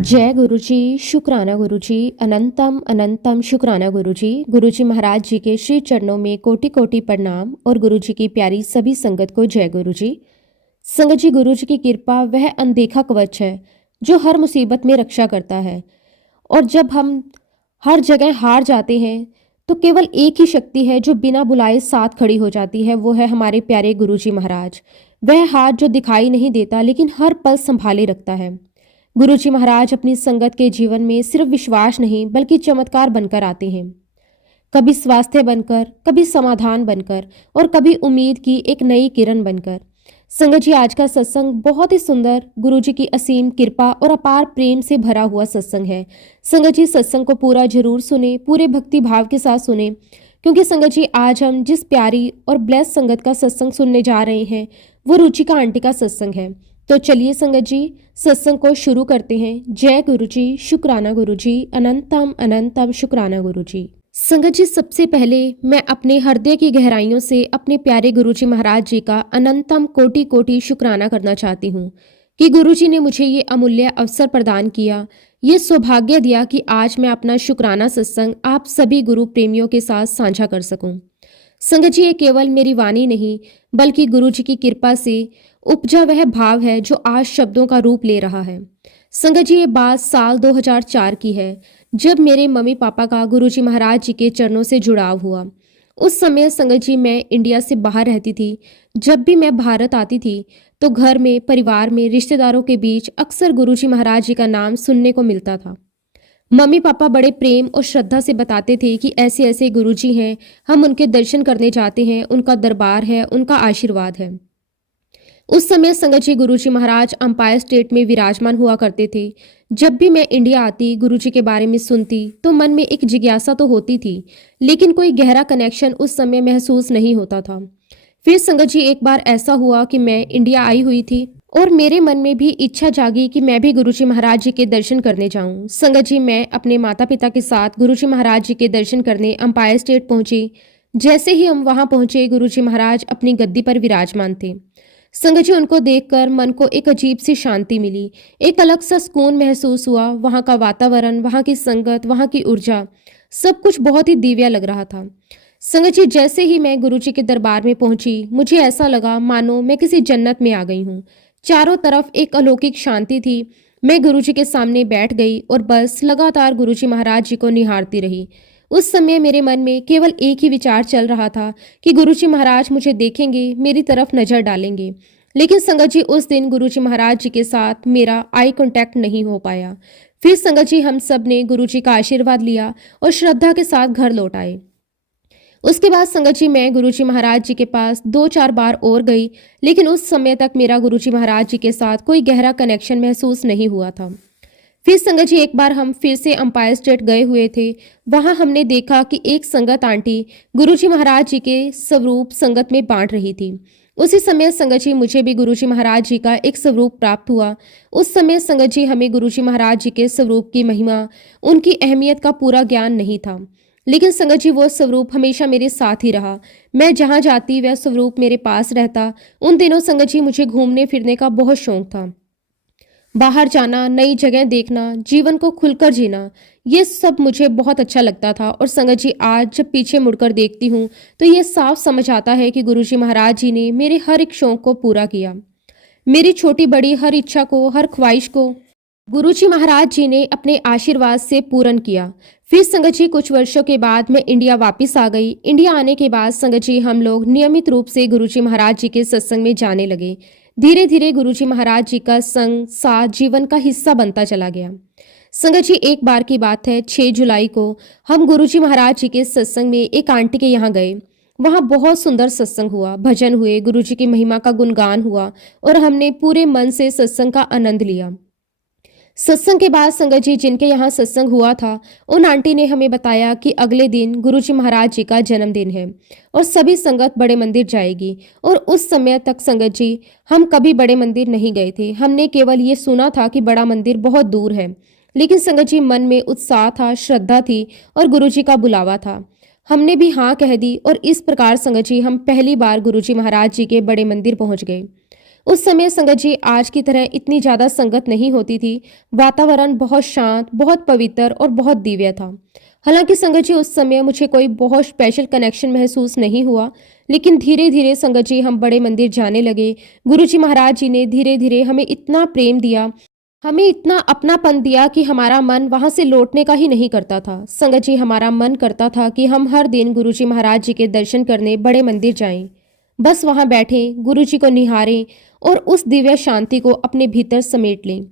जय गुरुजी, शुक्राना गुरुजी, अनंतम अनंतम शुक्राना गुरुजी। गुरुजी महाराज जी के श्री चरणों में कोटि कोटि प्रणाम और गुरुजी की प्यारी सभी संगत को जय गुरुजी। संगत जी, गुरुजी की कृपा वह अनदेखा कवच है जो हर मुसीबत में रक्षा करता है। और जब हम हर जगह हार जाते हैं तो केवल एक ही शक्ति है जो बिना बुलाए साथ खड़ी हो जाती है, वो है हमारे प्यारे गुरुजी महाराज। वह हाथ जो दिखाई नहीं देता लेकिन हर पल संभाले रखता है। गुरुजी महाराज अपनी संगत के जीवन में सिर्फ विश्वास नहीं बल्कि चमत्कार बनकर आते हैं। कभी स्वास्थ्य बनकर, कभी समाधान बनकर और कभी उम्मीद की एक नई किरण बनकर। संगत जी, आज का सत्संग बहुत ही सुंदर, गुरुजी की असीम कृपा और अपार प्रेम से भरा हुआ सत्संग है। संगत जी, सत्संग को पूरा जरूर सुने, पूरे भक्ति भाव के साथ सुने, क्योंकि संगत जी आज हम जिस प्यारी और ब्लेस संगत का सत्संग सुनने जा रहे हैं वो रुचिका आंटी का सत्संग है। तो चलिए संगत जी, सत्संग को शुरू करते हैं। जय गुरुजी, शुक्राना गुरुजी, अनंतम अनंतम शुक्राना गुरुजी। संगत जी, सबसे पहले मैं अपने हृदय की गहराइयों से अपने प्यारे गुरुजी महाराज जी का अनंतम कोटि कोटि शुक्राना करना चाहती हूँ कि गुरुजी ने मुझे ये अमूल्य अवसर प्रदान किया, ये सौभाग्य दिया कि आज मैं अपना शुक्राना सत्संग आप सभी गुरु प्रेमियों के साथ साझा कर सकूं। संगत जी, ये केवल मेरी वाणी नहीं बल्कि गुरुजी की कृपा से उपजा वह भाव है जो आज शब्दों का रूप ले रहा है। संगत जी, ये बात साल 2004 की है, जब मेरे मम्मी पापा का गुरुजी महाराज जी के चरणों से जुड़ाव हुआ। उस समय संगत जी मैं इंडिया से बाहर रहती थी। जब भी मैं भारत आती थी तो घर में, परिवार में, रिश्तेदारों के बीच अक्सर गुरुजी महाराज जी का नाम सुनने को मिलता था। मम्मी पापा बड़े प्रेम और श्रद्धा से बताते थे कि ऐसे ऐसे गुरुजी हैं, हम उनके दर्शन करने जाते हैं, उनका दरबार है, उनका आशीर्वाद है। उस समय संगत जी गुरुजी महाराज अंपायर स्टेट में विराजमान हुआ करते थे। जब भी मैं इंडिया आती, गुरुजी के बारे में सुनती तो मन में एक जिज्ञासा तो होती थी, लेकिन कोई गहरा कनेक्शन उस समय महसूस नहीं होता था। फिर संगत जी एक बार ऐसा हुआ कि मैं इंडिया आई हुई थी और मेरे मन में भी इच्छा जागी कि मैं भी गुरुजी महाराज जी के दर्शन करने जाऊं। संगत जी, मैं अपने माता पिता के साथ गुरुजी महाराज जी के दर्शन करने अंपायर स्टेट पहुंची। जैसे ही हम वहां पहुंचे, गुरुजी महाराज अपनी गद्दी पर विराजमान थे। संगत जी, उनको देखकर मन को एक अजीब सी शांति मिली, एक अलग सा सुकून महसूस हुआ। वहाँ का वातावरण, वहाँ की संगत, वहाँ की ऊर्जा, सब कुछ बहुत ही दिव्य लग रहा था। संगत जी, जैसे ही मैं गुरुजी के दरबार में पहुंची, मुझे ऐसा लगा मानो मैं किसी जन्नत में आ गई हूँ। चारों तरफ एक अलौकिक शांति थी। मैं गुरुजी के सामने बैठ गई और बस लगातार गुरुजी महाराज जी को निहारती रही। उस समय मेरे मन में केवल एक ही विचार चल रहा था कि गुरुजी महाराज मुझे देखेंगे, मेरी तरफ नजर डालेंगे। लेकिन संगत जी, उस दिन गुरुजी महाराज जी के साथ मेरा आई कांटेक्ट नहीं हो पाया। फिर संगत जी, हम सब ने गुरुजी का आशीर्वाद लिया और श्रद्धा के साथ घर लौट आए। उसके बाद संगत जी मैं गुरुजी महाराज जी के पास 2-4 बार और गई, लेकिन उस समय तक मेरा गुरुजी महाराज जी के साथ कोई गहरा कनेक्शन महसूस नहीं हुआ था। फिर संगत जी एक बार हम फिर से अंपायर स्टेट गए हुए थे। वहां हमने देखा कि एक संगत आंटी गुरुजी महाराज जी के स्वरूप संगत में बांट रही थी। उसी समय संगत जी मुझे भी गुरुजी महाराज जी का एक स्वरूप प्राप्त हुआ। उस समय संगत जी हमें गुरुजी महाराज जी के स्वरूप की महिमा, उनकी अहमियत का पूरा ज्ञान नहीं था, लेकिन संगत जी वो स्वरूप हमेशा मेरे साथ ही रहा। मैं जहाँ जाती वह स्वरूप मेरे पास रहता। उन दिनों संगत जी मुझे घूमने फिरने का बहुत शौक था। बाहर जाना, नई जगह देखना, जीवन को खुलकर जीना, ये सब मुझे बहुत अच्छा लगता था। और संगत जी आज जब पीछे मुड़कर देखती हूँ तो ये साफ समझ आता है कि गुरुजी महाराज जी ने मेरे हर एक शौक को पूरा किया। मेरी छोटी बड़ी हर इच्छा को, हर ख्वाहिश को गुरुजी महाराज जी ने अपने आशीर्वाद से पूर्ण किया। फिर संगत जी कुछ वर्षों के बाद मैं इंडिया वापस आ गई। इंडिया आने के बाद संगत जी हम लोग नियमित रूप से गुरुजी महाराज जी के सत्संग में जाने लगे। धीरे धीरे गुरुजी महाराज जी का संग साथ जीवन का हिस्सा बनता चला गया। संगत जी एक बार की बात है, 6 जुलाई को हम गुरुजी महाराज जी के सत्संग में एक आंटी के यहाँ गए। वहाँ बहुत सुंदर सत्संग हुआ, भजन हुए, गुरुजी की महिमा का गुणगान हुआ और हमने पूरे मन से सत्संग का आनंद लिया। सत्संग के बाद संगत जी जिनके यहाँ सत्संग हुआ था, उन आंटी ने हमें बताया कि अगले दिन गुरुजी महाराज जी का जन्मदिन है और सभी संगत बड़े मंदिर जाएगी। और उस समय तक संगत जी हम कभी बड़े मंदिर नहीं गए थे। हमने केवल ये सुना था कि बड़ा मंदिर बहुत दूर है, लेकिन संगत जी मन में उत्साह था, श्रद्धा थी और गुरुजी का बुलावा था। हमने भी हाँ कह दी और इस प्रकार संगत जी हम पहली बार गुरुजी महाराज जी के बड़े मंदिर पहुंच गए। उस समय संगत जी आज की तरह इतनी ज़्यादा संगत नहीं होती थी। वातावरण बहुत शांत, बहुत पवित्र और बहुत दिव्य था। हालांकि संगत जी उस समय मुझे कोई बहुत स्पेशल कनेक्शन महसूस नहीं हुआ, लेकिन धीरे धीरे संगत जी हम बड़े मंदिर जाने लगे। गुरुजी महाराज जी ने धीरे धीरे हमें इतना प्रेम दिया, हमें इतना अपनापन दिया कि हमारा मन वहां से लौटने का ही नहीं करता था। संगत जी हमारा मन करता था कि हम हर दिन गुरुजी महाराज जी के दर्शन करने बड़े मंदिर जाएं, बस वहां बैठें, गुरुजी को निहारें और उस दिव्य शांति को अपने भीतर समेट लें।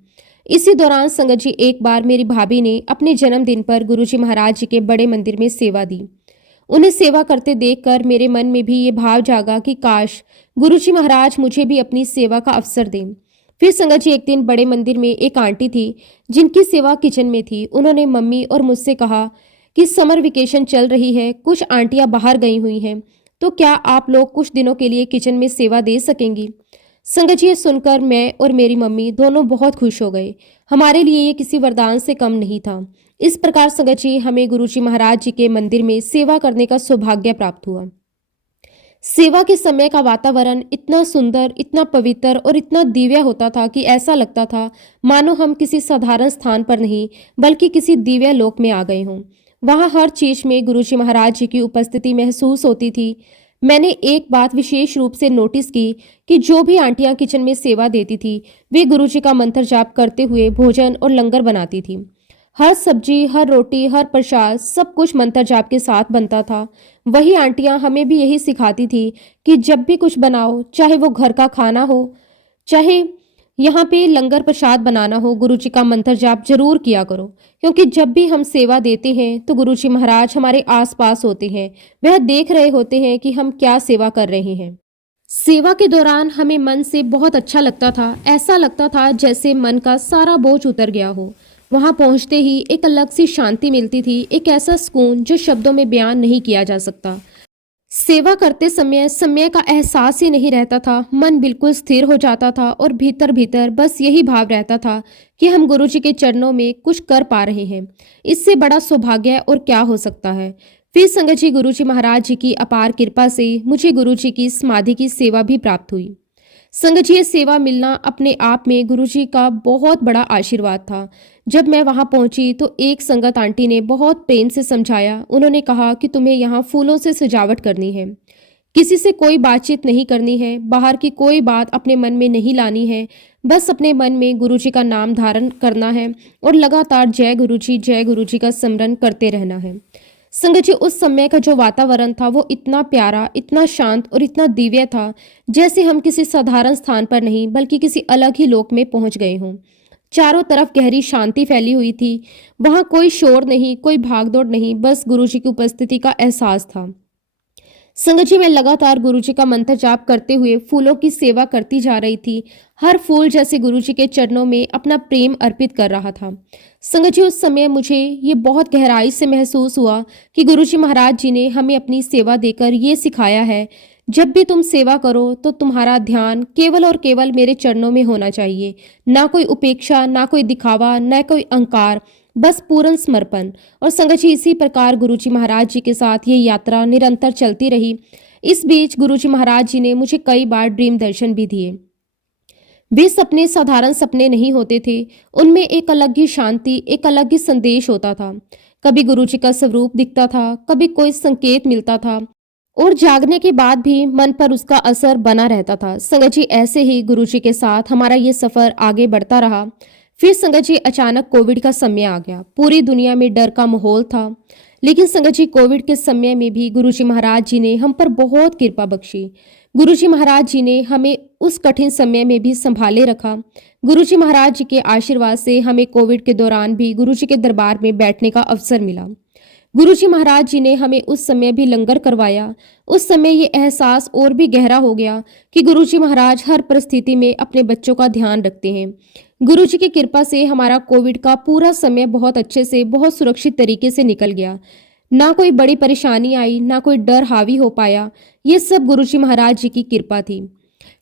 इसी दौरान संगत जी एक बार मेरी भाभी ने अपने जन्मदिन पर गुरुजी महाराज जी के बड़े मंदिर में सेवा दी। उन्हें सेवा करते देखकर मेरे मन में भी ये भाव जागा कि काश गुरुजी महाराज मुझे भी अपनी सेवा का अवसर दें। फिर संगत जी एक दिन बड़े मंदिर में एक आंटी थी जिनकी सेवा किचन में थी। उन्होंने मम्मी और मुझसे कहा कि समर वेकेशन चल रही है, कुछ आंटियां बाहर गई हुई हैं, तो क्या आप लोग कुछ दिनों के लिए किचन में सेवा दे सकेंगी। संगत जी ये सुनकर मैं और मेरी मम्मी दोनों बहुत खुश हो गए। हमारे लिए ये किसी वरदान से कम नहीं था। इस प्रकार संगत जी हमें गुरुजी महाराज जी के मंदिर में सेवा करने का सौभाग्य प्राप्त हुआ। सेवा के समय का वातावरण इतना सुंदर, इतना पवित्र और इतना दिव्य होता था कि ऐसा लगता था मानो हम किसी साधारण स्थान पर नहीं बल्कि किसी दिव्य लोक में आ गए हों। वहाँ हर चीज में गुरुजी महाराज जी की उपस्थिति महसूस होती थी। मैंने एक बात विशेष रूप से नोटिस की कि जो भी आंटियां किचन में सेवा देती थी वे गुरुजी का मंत्र जाप करते हुए भोजन और लंगर बनाती थी। हर सब्जी, हर रोटी, हर प्रसाद सब कुछ मंत्र जाप के साथ बनता था। वही आंटियां हमें भी यही सिखाती थी कि जब भी कुछ बनाओ, चाहे वो घर का खाना हो, चाहे यहाँ पे लंगर प्रसाद बनाना हो, गुरुजी का मंत्र जाप जरूर किया करो, क्योंकि जब भी हम सेवा देते हैं तो गुरुजी महाराज हमारे आसपास होते हैं। वह देख रहे होते हैं कि हम क्या सेवा कर रहे हैं। सेवा के दौरान हमें मन से बहुत अच्छा लगता था। ऐसा लगता था जैसे मन का सारा बोझ उतर गया हो। वहां पहुंचते ही एक अलग सी शांति मिलती थी, एक ऐसा सुकून जो शब्दों में बयान नहीं किया जा सकता। सेवा करते समय समय का एहसास ही नहीं रहता था। मन बिल्कुल स्थिर हो जाता था और भीतर भीतर बस यही भाव रहता था कि हम गुरुजी के चरणों में कुछ कर पा रहे हैं। इससे बड़ा सौभाग्य और क्या हो सकता है। फिर संगत जी गुरुजी महाराज जी की अपार कृपा से मुझे गुरुजी की समाधि की सेवा भी प्राप्त हुई। संगत जी ये सेवा मिलना अपने आप में गुरुजी का बहुत बड़ा आशीर्वाद था। जब मैं वहां पहुंची तो एक संगत आंटी ने बहुत प्रेम से समझाया। उन्होंने कहा कि तुम्हें यहाँ फूलों से सजावट करनी है, किसी से कोई बातचीत नहीं करनी है, बाहर की कोई बात अपने मन में नहीं लानी है, बस अपने मन में गुरुजी का नाम धारण करना है और लगातार जय गुरुजी का स्मरण करते रहना है। संगत जी उस समय का जो वातावरण था वो इतना प्यारा, इतना शांत और इतना दिव्य था जैसे हम किसी साधारण स्थान पर नहीं बल्कि किसी अलग ही लोक में पहुंच गए हों। चारों तरफ गहरी शांति फैली हुई थी। वहां कोई शोर नहीं, कोई भागदौड़ नहीं, बस गुरुजी की उपस्थिति का एहसास था। संगत जी मैं लगातार गुरुजी का मंत्र जाप करते हुए फूलों की सेवा करती जा रही थी। हर फूल जैसे गुरुजी के चरणों में अपना प्रेम अर्पित कर रहा था। संगत जी उस समय मुझे ये बहुत गहराई से महसूस हुआ कि गुरुजी महाराज जी ने हमें अपनी सेवा देकर ये सिखाया है, जब भी तुम सेवा करो तो तुम्हारा ध्यान केवल और केवल मेरे चरणों में होना चाहिए। ना कोई उपेक्षा, ना कोई दिखावा, ना कोई अहंकार, बस पूर्ण समर्पण। और संगत जी इसी प्रकार गुरुजी महाराज जी के साथ ये यात्रा निरंतर चलती रही। इस बीच गुरुजी महाराज जी ने मुझे कई बार ड्रीम दर्शन भी दिए। वे सपने साधारण सपने नहीं होते थे, उनमें एक अलग ही शांति, एक अलग ही संदेश होता था। कभी गुरुजी का स्वरूप दिखता था, कभी कोई संकेत मिलता था और जागने के बाद भी मन पर उसका असर बना रहता था। संगत जी ऐसे ही गुरुजी के साथ हमारा ये सफर आगे बढ़ता रहा। फिर संगत जी अचानक कोविड का समय आ गया। पूरी दुनिया में डर का माहौल था, लेकिन संगत जी कोविड के समय में भी गुरुजी महाराज जी ने हम पर बहुत कृपा बख्शी। गुरुजी महाराज जी ने हमें उस कठिन समय में भी संभाले रखा। गुरुजी महाराज जी के आशीर्वाद से हमें कोविड के दौरान भी गुरुजी के दरबार में बैठने का अवसर मिला। गुरुजी महाराज जी ने हमें उस समय भी लंगर करवाया। उस समय ये एहसास और भी गहरा हो गया कि गुरुजी महाराज हर परिस्थिति में अपने बच्चों का ध्यान रखते हैं। गुरुजी की कृपा से हमारा कोविड का पूरा समय बहुत अच्छे से, बहुत सुरक्षित तरीके से निकल गया। ना कोई बड़ी परेशानी आई, ना कोई डर हावी हो पाया। ये सब गुरुजी महाराज जी की कृपा थी।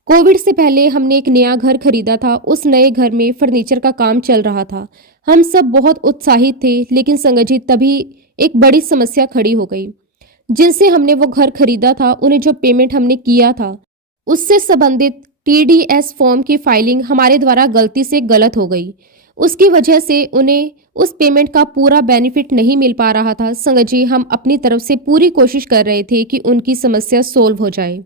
कोविड से पहले हमने एक नया घर खरीदा था। उस नए घर में फर्नीचर का काम चल रहा था। हम सब बहुत उत्साहित थे, लेकिन संगत जी तभी एक बड़ी समस्या खड़ी हो गई। जिनसे हमने वो घर खरीदा था, उन्हें जो पेमेंट हमने किया था उससे संबंधित TDS फॉर्म की फाइलिंग हमारे द्वारा गलती से गलत हो गई। उसकी वजह से उन्हें उस पेमेंट का पूरा बेनिफिट नहीं मिल पा रहा था। संगत जी, हम अपनी तरफ से पूरी कोशिश कर रहे थे कि उनकी समस्या सोल्व हो जाए।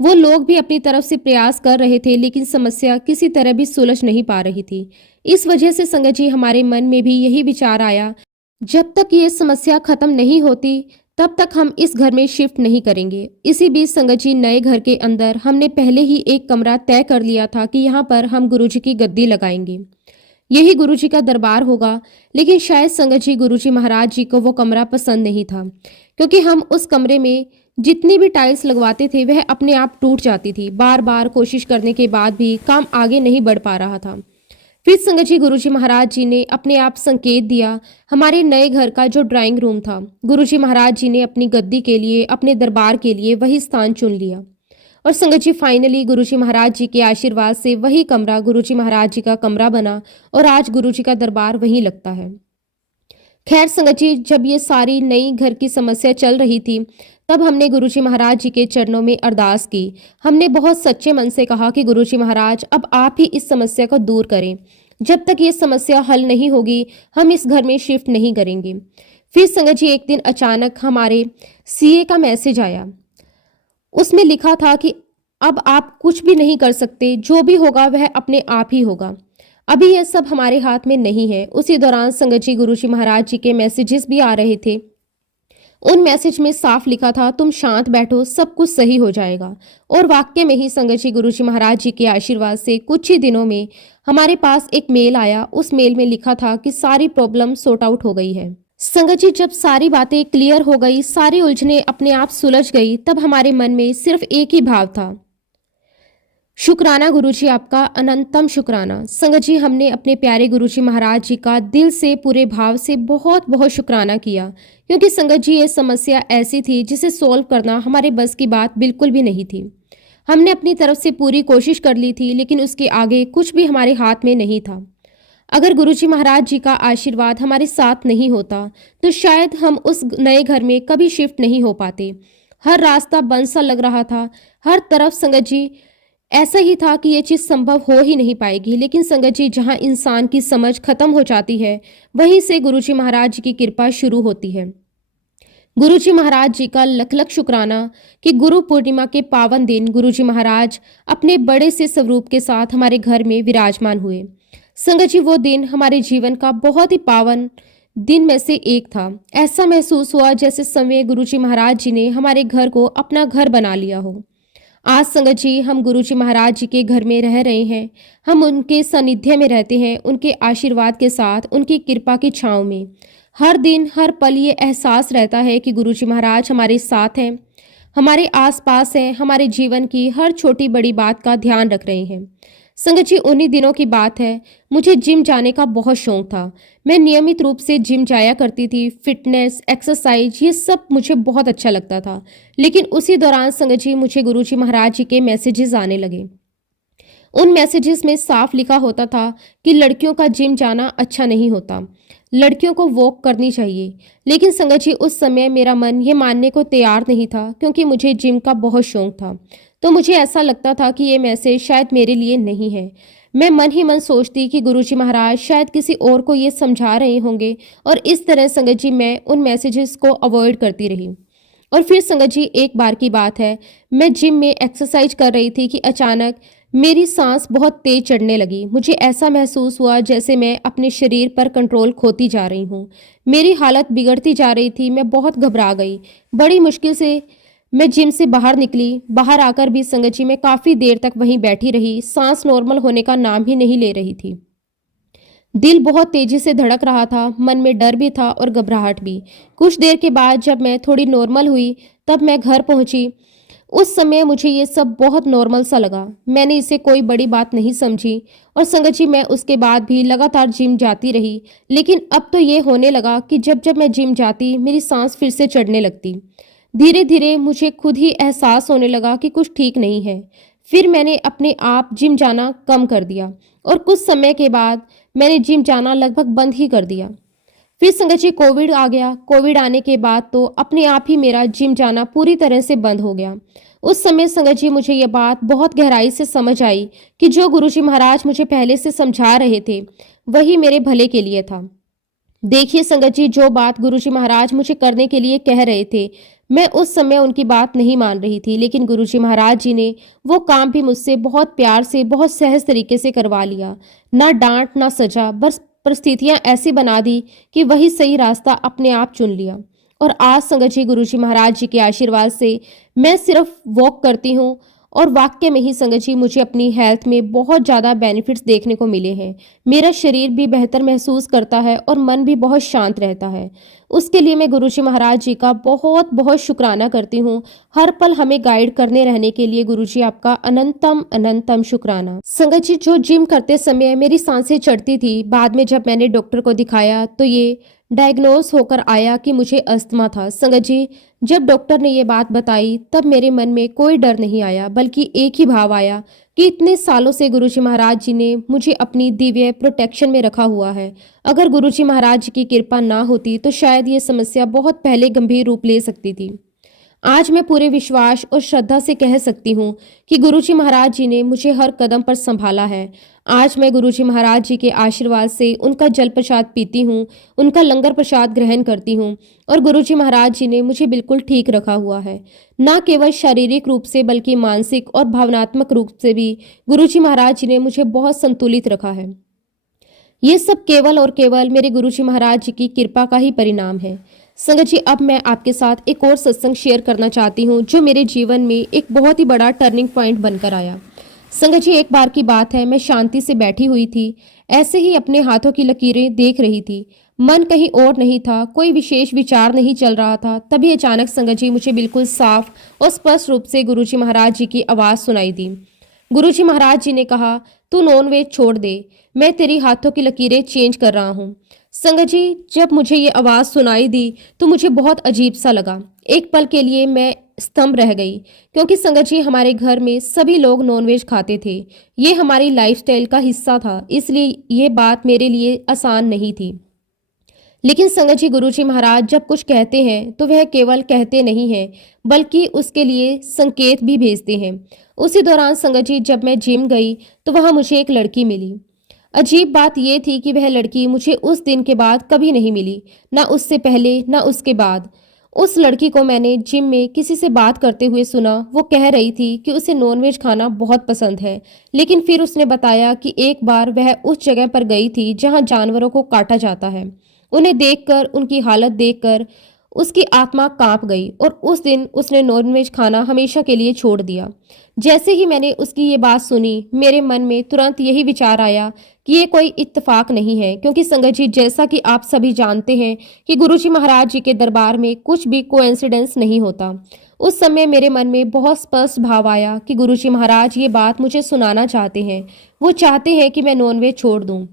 वो लोग भी अपनी तरफ से प्रयास कर रहे थे, लेकिन समस्या किसी तरह भी सुलझ नहीं पा रही थी। इस वजह से संगत जी, हमारे मन में भी यही विचार आया, जब तक ये समस्या खत्म नहीं होती तब तक हम इस घर में शिफ्ट नहीं करेंगे। इसी बीच संगत जी, नए घर के अंदर हमने पहले ही एक कमरा तय कर लिया था कि यहाँ पर हम गुरुजी की गद्दी लगाएंगे। यही गुरुजी का दरबार होगा। लेकिन शायद संगत जी, गुरुजी महाराज जी को वो कमरा पसंद नहीं था, क्योंकि हम उस कमरे में जितनी भी टाइल्स लगवाते थे वह अपने आप टूट जाती थी। बार बार कोशिश करने के बाद भी काम आगे नहीं बढ़ पा रहा था। फिर संगत जी, गुरुजी महाराज जी ने अपने आप संकेत दिया। हमारे नए घर का जो ड्राइंग रूम था, गुरुजी महाराज जी ने अपनी गद्दी के लिए, अपने दरबार के लिए वही स्थान चुन लिया। और संगत जी, फाइनली गुरुजी महाराज जी के आशीर्वाद से वही कमरा गुरुजी महाराज जी का कमरा बना और आज गुरुजी का दरबार वहीं लगता है। खैर संगत जी, जब ये सारी नई घर की समस्या चल रही थी, तब हमने गुरुजी महाराज जी के चरणों में अरदास की। हमने बहुत सच्चे मन से कहा कि गुरुजी महाराज, अब आप ही इस समस्या को दूर करें। जब तक ये समस्या हल नहीं होगी, हम इस घर में शिफ्ट नहीं करेंगे। फिर संगत जी, एक दिन अचानक हमारे CA का मैसेज आया। उसमें लिखा था कि अब आप कुछ भी नहीं कर सकते, जो भी होगा वह अपने आप ही होगा। अभी यह सब हमारे हाथ में नहीं है। उसी दौरान संगत जी, गुरुजी महाराज जी के मैसेजेस भी आ रहे थे। उन मैसेज में साफ लिखा था, तुम शांत बैठो, सब कुछ सही हो जाएगा। और वाक्य में ही संगत जी, गुरुजी महाराज जी के आशीर्वाद से कुछ ही दिनों में हमारे पास एक मेल आया। उस मेल में लिखा था कि सारी प्रॉब्लम सॉर्ट आउट हो गई है। संगत जी, जब सारी बातें क्लियर हो गई, सारी उलझनें अपने आप सुलझ गई, तब हमारे मन में सिर्फ एक ही भाव था, शुक्राना गुरुजी, आपका अनंतम शुक्राना। संगत जी, हमने अपने प्यारे गुरुजी महाराज जी का दिल से, पूरे भाव से बहुत बहुत शुक्राना किया, क्योंकि संगत जी, ये समस्या ऐसी थी जिसे सॉल्व करना हमारे बस की बात बिल्कुल भी नहीं थी। हमने अपनी तरफ से पूरी कोशिश कर ली थी, लेकिन उसके आगे कुछ भी हमारे हाथ में नहीं था। अगर गुरुजी महाराज जी का आशीर्वाद हमारे साथ नहीं होता, तो शायद हम उस नए घर में कभी शिफ्ट नहीं हो पाते। हर रास्ता बंद सा लग रहा था। हर तरफ संगत जी ऐसा ही था कि ये चीज़ संभव हो ही नहीं पाएगी। लेकिन संगत जी, जहाँ इंसान की समझ खत्म हो जाती है, वहीं से गुरुजी महाराज जी की कृपा शुरू होती है। गुरुजी महाराज जी का लख लख शुक्राना कि गुरु पूर्णिमा के पावन दिन गुरुजी महाराज अपने बड़े से स्वरूप के साथ हमारे घर में विराजमान हुए। संगत जी, वो दिन हमारे जीवन का बहुत ही पावन दिन में से एक था। ऐसा महसूस हुआ जैसे समय गुरुजी महाराज जी ने हमारे घर को अपना घर बना लिया हो। आज संगत जी, हम गुरुजी महाराज जी के घर में रह रहे हैं। हम उनके सानिध्य में रहते हैं, उनके आशीर्वाद के साथ, उनकी कृपा की छाँव में। हर दिन हर पल ये एहसास रहता है कि गुरुजी महाराज हमारे साथ हैं, हमारे आसपास हैं, हमारे जीवन की हर छोटी बड़ी बात का ध्यान रख रहे हैं। संगत जी, उन्हीं दिनों की बात है, मुझे जिम जाने का बहुत शौक था। मैं नियमित रूप से जिम जाया करती थी। फिटनेस, एक्सरसाइज, ये सब मुझे बहुत अच्छा लगता था। लेकिन उसी दौरान संगत जी, मुझे गुरुजी महाराज जी के मैसेजेस आने लगे। उन मैसेजेस में साफ लिखा होता था कि लड़कियों का जिम जाना अच्छा नहीं होता, लड़कियों को वॉक करनी चाहिए। लेकिन संगत जी, उस समय मेरा मन ये मानने को तैयार नहीं था, क्योंकि मुझे जिम का बहुत शौक था। तो मुझे ऐसा लगता था कि ये मैसेज शायद मेरे लिए नहीं है। मैं मन ही मन सोचती कि गुरुजी महाराज शायद किसी और को ये समझा रहे होंगे, और इस तरह संगत जी, मैं उन मैसेजेस को अवॉइड करती रही। और फिर संगत जी, एक बार की बात है, मैं जिम में एक्सरसाइज कर रही थी कि अचानक मेरी सांस बहुत तेज चढ़ने लगी। मुझे ऐसा महसूस हुआ जैसे मैं अपने शरीर पर कंट्रोल खोती जा रही हूँ। मेरी हालत बिगड़ती जा रही थी। मैं बहुत घबरा गई। बड़ी मुश्किल से मैं जिम से बाहर निकली। बाहर आकर भी संगत जी, मैं काफ़ी देर तक वहीं बैठी रही। सांस नॉर्मल होने का नाम ही नहीं ले रही थी। दिल बहुत तेजी से धड़क रहा था। मन में डर भी था और घबराहट भी। कुछ देर के बाद जब मैं थोड़ी नॉर्मल हुई, तब मैं घर पहुंची। उस समय मुझे ये सब बहुत नॉर्मल सा लगा। मैंने इसे कोई बड़ी बात नहीं समझी। और संगत जी, मैं उसके बाद भी लगातार जिम जाती रही। लेकिन अब तो ये होने लगा कि जब जब मैं जिम जाती, मेरी सांस फिर से चढ़ने लगती। धीरे धीरे मुझे खुद ही एहसास होने लगा कि कुछ ठीक नहीं है। फिर मैंने अपने आप जिम जाना कम कर दिया, और कुछ समय के बाद मैंने जिम जाना लगभग बंद ही कर दिया। फिर संगत जी, कोविड आ गया। कोविड आने के बाद तो अपने आप ही मेरा जिम जाना पूरी तरह से बंद हो गया। उस समय संगत जी मुझे ये बात बहुत गहराई से समझ आई कि जो गुरुजी महाराज मुझे पहले से समझा रहे थे, वही मेरे भले के लिए था। देखिए संगत जी, जो बात गुरुजी महाराज मुझे करने के लिए कह रहे थे, मैं उस समय उनकी बात नहीं मान रही थी, लेकिन गुरुजी महाराज जी ने वो काम भी मुझसे बहुत प्यार से, बहुत सहज तरीके से करवा लिया। ना डांट, ना सजा, बस परिस्थितियां ऐसी बना दी कि वही सही रास्ता अपने आप चुन लिया। और आज संगत जी गुरुजी महाराज जी के आशीर्वाद से मैं सिर्फ वॉक करती हूँ, और वाक्य में ही संगत जी मुझे अपनी हेल्थ में बहुत ज़्यादा बेनिफिट्स देखने को मिले हैं। मेरा शरीर भी बेहतर महसूस करता है और मन भी बहुत शांत रहता है। उसके लिए मैं गुरुजी महाराज जी का बहुत बहुत शुक्राना करती हूँ। हर पल हमें गाइड करने रहने के लिए गुरुजी आपका अनंतम अनंतम शुक्राना। संगत जी, जो जिम करते समय मेरी सांसें चढ़ती थी, बाद में जब मैंने डॉक्टर को दिखाया तो ये डायग्नोज होकर आया कि मुझे अस्थमा था। संगत जी, जब डॉक्टर ने ये बात बताई तब मेरे मन में कोई डर नहीं आया, बल्कि एक ही भाव आया कि इतने सालों से गुरुजी महाराज जी ने मुझे अपनी दिव्य प्रोटेक्शन में रखा हुआ है। अगर गुरुजी महाराज जी की कृपा ना होती तो शायद ये समस्या बहुत पहले गंभीर रूप ले सकती थी। आज मैं पूरे विश्वास और श्रद्धा से कह सकती हूँ कि गुरुजी महाराज जी ने मुझे हर कदम पर संभाला है। आज मैं गुरुजी महाराज जी के आशीर्वाद से उनका जल प्रसाद पीती हूँ, उनका लंगर प्रसाद ग्रहण करती हूँ, और गुरुजी महाराज जी ने मुझे बिल्कुल ठीक रखा हुआ है। न केवल शारीरिक रूप से बल्कि मानसिक और भावनात्मक रूप से भी गुरुजी महाराज जी ने मुझे बहुत संतुलित रखा है। ये सब केवल और केवल मेरे गुरुजी महाराज जी की कृपा का ही परिणाम है। संगत जी, अब मैं आपके साथ एक और सत्संग शेयर करना चाहती हूँ जो मेरे जीवन में एक बहुत ही बड़ा टर्निंग पॉइंट बनकर आया। संगत जी, एक बार की बात है, मैं शांति से बैठी हुई थी, ऐसे ही अपने हाथों की लकीरें देख रही थी। मन कहीं और नहीं था, कोई विशेष विचार नहीं चल रहा था। तभी अचानक संगत जी मुझे बिल्कुल साफ और स्पष्ट रूप से गुरुजी महाराज जी की आवाज़ सुनाई दी। गुरुजी महाराज जी ने कहा, तू नॉनवेज छोड़ दे, मैं तेरी हाथों की लकीरें चेंज कर रहा हूँ। संगत जी, जब मुझे ये आवाज़ सुनाई दी तो मुझे बहुत अजीब सा लगा। एक पल के लिए मैं स्तंभ रह गई, क्योंकि संगत जी हमारे घर में सभी लोग नॉनवेज खाते थे। ये हमारी लाइफस्टाइल का हिस्सा था, इसलिए ये बात मेरे लिए आसान नहीं थी। लेकिन संगत जी, गुरुजी महाराज जब कुछ कहते हैं तो वह केवल कहते नहीं हैं, बल्कि उसके लिए संकेत भी भेजते हैं। उसी दौरान संगत जी जब मैं जिम गई तो वहाँ मुझे एक लड़की मिली। अजीब बात यह थी कि वह लड़की मुझे उस दिन के बाद कभी नहीं मिली, ना उससे पहले ना उसके बाद। उस लड़की को मैंने जिम में किसी से बात करते हुए सुना। वो कह रही थी कि उसे नॉनवेज खाना बहुत पसंद है, लेकिन फिर उसने बताया कि एक बार वह उस जगह पर गई थी जहां जानवरों को काटा जाता है। उन्हें देखकर, उनकी हालत देखकर उसकी आत्मा कांप गई और उस दिन उसने नॉनवेज खाना हमेशा के लिए छोड़ दिया। जैसे ही मैंने उसकी ये बात सुनी, मेरे मन में तुरंत यही विचार आया कि ये कोई इत्तेफाक नहीं है, क्योंकि संगत जी जैसा कि आप सभी जानते हैं कि गुरुजी महाराज जी के दरबार में कुछ भी कोइंसिडेंस नहीं होता। उस समय मेरे मन में बहुत स्पष्ट भाव आया कि गुरुजी महाराज ये बात मुझे सुनाना चाहते हैं। वो चाहते हैं कि मैं नॉनवेज छोड़ दूं।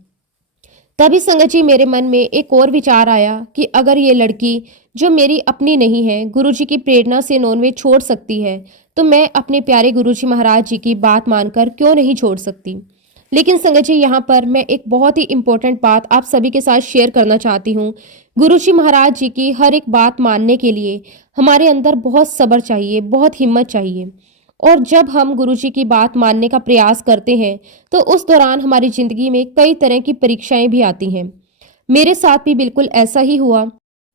तभी संगत जी मेरे मन में एक और विचार आया कि अगर ये लड़की, जो मेरी अपनी नहीं है, गुरुजी की प्रेरणा से नॉनवेज छोड़ सकती है, तो मैं अपने प्यारे गुरुजी महाराज जी की बात मानकर क्यों नहीं छोड़ सकती। लेकिन संगत जी, यहाँ पर मैं एक बहुत ही इम्पोर्टेंट बात आप सभी के साथ शेयर करना चाहती हूँ। गुरुजी महाराज जी की हर एक बात मानने के लिए हमारे अंदर बहुत सब्र चाहिए, बहुत हिम्मत चाहिए। और जब हम गुरुजी की बात मानने का प्रयास करते हैं तो उस दौरान हमारी ज़िंदगी में कई तरह की परीक्षाएं भी आती हैं। मेरे साथ भी बिल्कुल ऐसा ही हुआ।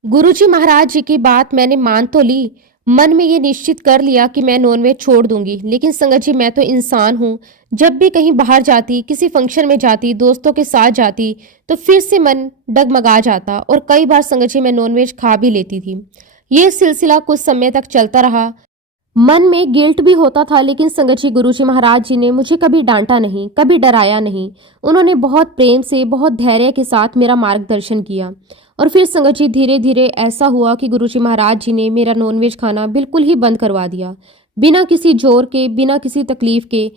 गुरुजी महाराज जी की बात मैंने मान तो ली, मन में ये निश्चित कर लिया कि मैं नॉनवेज छोड़ दूंगी, लेकिन संगत जी मैं तो इंसान हूँ। जब भी कहीं बाहर जाती, किसी फंक्शन में जाती, दोस्तों के साथ जाती, तो फिर से मन डगमगा जाता और कई बार संगत जी मैं नॉनवेज खा भी लेती थी। ये सिलसिला कुछ समय तक चलता रहा। मन में गिल्ट भी होता था, लेकिन संगत जी गुरुजी महाराज जी ने मुझे कभी डांटा नहीं, कभी डराया नहीं। उन्होंने बहुत प्रेम से, बहुत धैर्य के साथ मेरा मार्गदर्शन किया। और फिर संगत जी धीरे धीरे ऐसा हुआ कि गुरुजी महाराज जी ने मेरा नॉनवेज खाना बिल्कुल ही बंद करवा दिया, बिना किसी जोर के, बिना किसी तकलीफ के।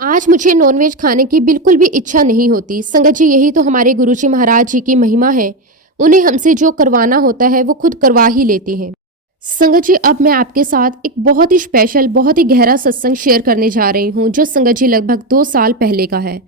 आज मुझे नॉनवेज खाने की बिल्कुल भी इच्छा नहीं होती। संगत जी यही तो हमारे गुरुजी महाराज जी की महिमा है। उन्हें हमसे जो करवाना होता है वो खुद करवा ही लेते हैं। संगत जी, अब मैं आपके साथ एक बहुत ही स्पेशल, बहुत ही गहरा सत्संग शेयर करने जा रही हूँ, जो संगत जी लगभग 2 साल पहले का है।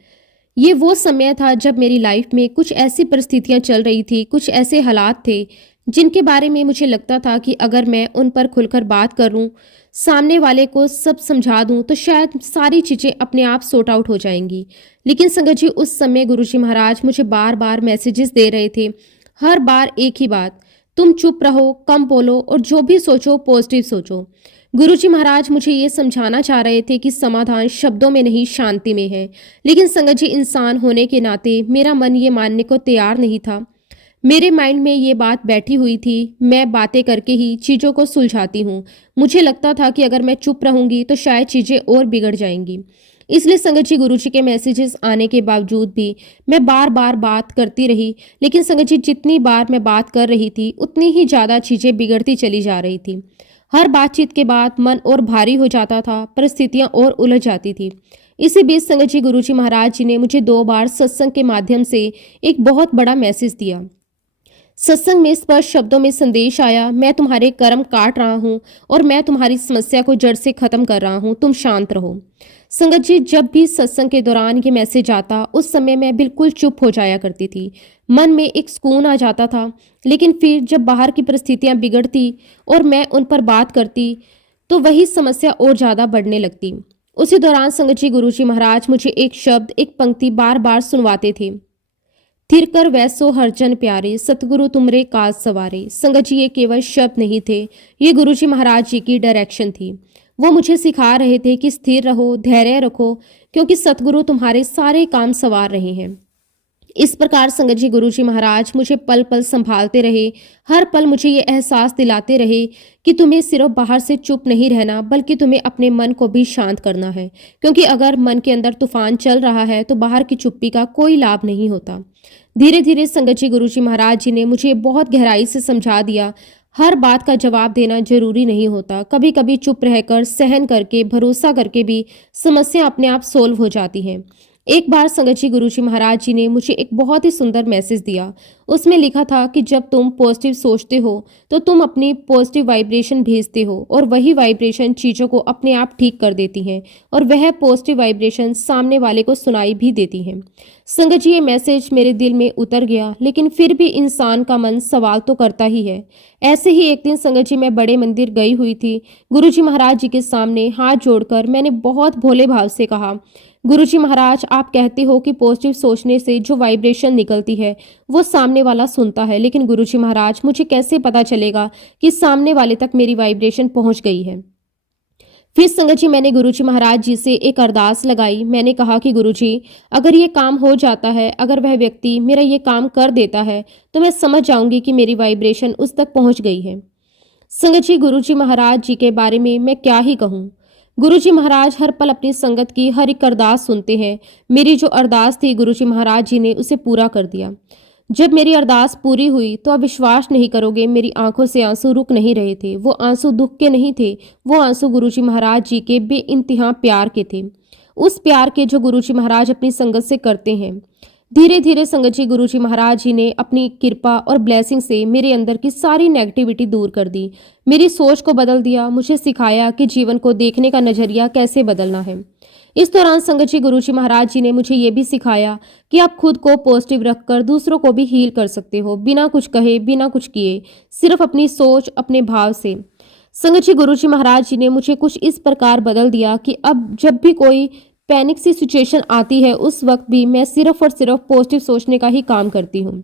ये वो समय था जब मेरी लाइफ में कुछ ऐसी परिस्थितियाँ चल रही थी, कुछ ऐसे हालात थे जिनके बारे में मुझे लगता था कि अगर मैं उन पर खुलकर बात करूं, सामने वाले को सब समझा दूं तो शायद सारी चीज़ें अपने आप सॉर्ट आउट हो जाएंगी। लेकिन संगत जी, उस समय गुरुजी महाराज मुझे बार बार मैसेजेस दे रहे थे। हर बार एक ही बात, तुम चुप रहो, कम बोलो और जो भी सोचो पॉजिटिव सोचो। गुरुजी महाराज मुझे ये समझाना चाह रहे थे कि समाधान शब्दों में नहीं, शांति में है। लेकिन संगत जी, इंसान होने के नाते मेरा मन ये मानने को तैयार नहीं था। मेरे माइंड में ये बात बैठी हुई थी, मैं बातें करके ही चीज़ों को सुलझाती हूँ। मुझे लगता था कि अगर मैं चुप रहूंगी तो शायद चीज़ें और बिगड़ जाएंगी। इसलिए संगत जी, गुरुजी के मैसेजेस आने के बावजूद भी मैं बार बार बात करती रही। लेकिन संगत जी, जितनी बार मैं बात कर रही थी उतनी ही ज़्यादा चीज़ें बिगड़ती चली जा रही थी। हर बातचीत के बाद मन और भारी हो जाता था, परिस्थितियाँ और उलझ जाती थी। इसी बीच संगत जी, गुरुजी महाराज जी ने मुझे 2 बार सत्संग के माध्यम से एक बहुत बड़ा मैसेज दिया। सत्संग में स्पष्ट शब्दों में संदेश आया, मैं तुम्हारे कर्म काट रहा हूँ और मैं तुम्हारी समस्या को जड़ से खत्म कर रहा हूँ, तुम शांत रहो। संगत जी, जब भी सत्संग के दौरान ये मैसेज आता, उस समय मैं बिल्कुल चुप हो जाया करती थी। मन में एक सुकून आ जाता था। लेकिन फिर जब बाहर की परिस्थितियां बिगड़ती और मैं उन पर बात करती तो वही समस्या और ज़्यादा बढ़ने लगती। उसी दौरान संगत जी, गुरुजी महाराज मुझे एक शब्द, एक पंक्ति बार बार सुनवाते थे, थिर कर वैसो हरजन प्यारे, सतगुरु तुमरे काज सवारे। संगत जी, ये केवल शब्द नहीं थे, ये गुरुजी महाराज जी की डायरेक्शन थी। वो मुझे सिखा रहे थे कि स्थिर रहो, धैर्य रखो, क्योंकि सतगुरु तुम्हारे सारे काम सवार रहे हैं। इस प्रकार संगत जी, गुरुजी महाराज मुझे पल पल संभालते रहे। हर पल मुझे ये एहसास दिलाते रहे कि तुम्हें सिर्फ बाहर से चुप नहीं रहना, बल्कि तुम्हें अपने मन को भी शांत करना है। क्योंकि अगर मन के अंदर तूफान चल रहा है तो बाहर की चुप्पी का कोई लाभ नहीं होता। धीरे धीरे संगत जी, गुरुजी महाराज जी ने मुझे बहुत गहराई से समझा दिया, हर बात का जवाब देना जरूरी नहीं होता। कभी कभी चुप रहकर, सहन करके, भरोसा करके भी समस्या अपने आप सोल्व हो जाती है। एक बार संगत जी, गुरुजी महाराज जी ने मुझे एक बहुत ही सुंदर मैसेज दिया। उसमें लिखा था कि जब तुम पॉजिटिव सोचते हो तो तुम अपनी पॉजिटिव वाइब्रेशन भेजते हो और वही वाइब्रेशन चीज़ों को अपने आप ठीक कर देती हैं और वह पॉजिटिव वाइब्रेशन सामने वाले को सुनाई भी देती हैं। संगत जी, ये मैसेज मेरे दिल में उतर गया। लेकिन फिर भी इंसान का मन सवाल तो करता ही है। ऐसे ही एक दिन संगत जी, मैं बड़े मंदिर गई हुई थी। गुरुजी महाराज जी के सामने हाथ जोड़कर मैंने बहुत भोले भाव से कहा, गुरुजी महाराज, आप कहते हो कि पॉजिटिव सोचने से जो वाइब्रेशन निकलती है वो सामने वाला सुनता है, लेकिन गुरुजी महाराज, मुझे कैसे पता चलेगा कि सामने वाले तक मेरी वाइब्रेशन पहुंच गई है। फिर संगत जी, मैंने गुरुजी महाराज जी से एक अरदास लगाई। मैंने कहा कि गुरुजी, अगर ये काम हो जाता है, अगर वह व्यक्ति मेरा ये काम कर देता है तो मैं समझ जाऊंगी कि मेरी वाइब्रेशन उस तक पहुंच गई है। संगत जी, गुरुजी महाराज जी के बारे में मैं क्या ही कहूँ। गुरुजी महाराज हर पल अपनी संगत की हर एक अरदास सुनते हैं। मेरी जो अरदास थी, गुरुजी महाराज जी ने उसे पूरा कर दिया। जब मेरी अरदास पूरी हुई तो आप विश्वास नहीं करोगे, मेरी आंखों से आंसू रुक नहीं रहे थे। वो आंसू दुख के नहीं थे, वो आंसू गुरुजी महाराज जी के बेइंतहा प्यार के थे। उस प्यार के जो गुरुजी महाराज अपनी संगत से करते हैं। धीरे धीरे संगत जी, गुरुजी महाराज जी ने अपनी कृपा और ब्लेसिंग से मेरे अंदर की सारी नेगेटिविटी दूर कर दी, मेरी सोच को बदल दिया, मुझे सिखाया कि जीवन को देखने का नजरिया कैसे बदलना है। इस दौरान संगत जी, गुरुजी महाराज जी ने मुझे ये भी सिखाया कि आप खुद को पॉजिटिव रखकर दूसरों को भी हील कर सकते हो, बिना कुछ कहे, बिना कुछ किए, सिर्फ अपनी सोच, अपने भाव से। संगत जी, गुरुजी महाराज जी ने मुझे कुछ इस प्रकार बदल दिया कि अब जब भी कोई पैनिक सी सिचुएशन आती है, उस वक्त भी मैं सिर्फ और सिर्फ पॉजिटिव सोचने का ही काम करती हूँ।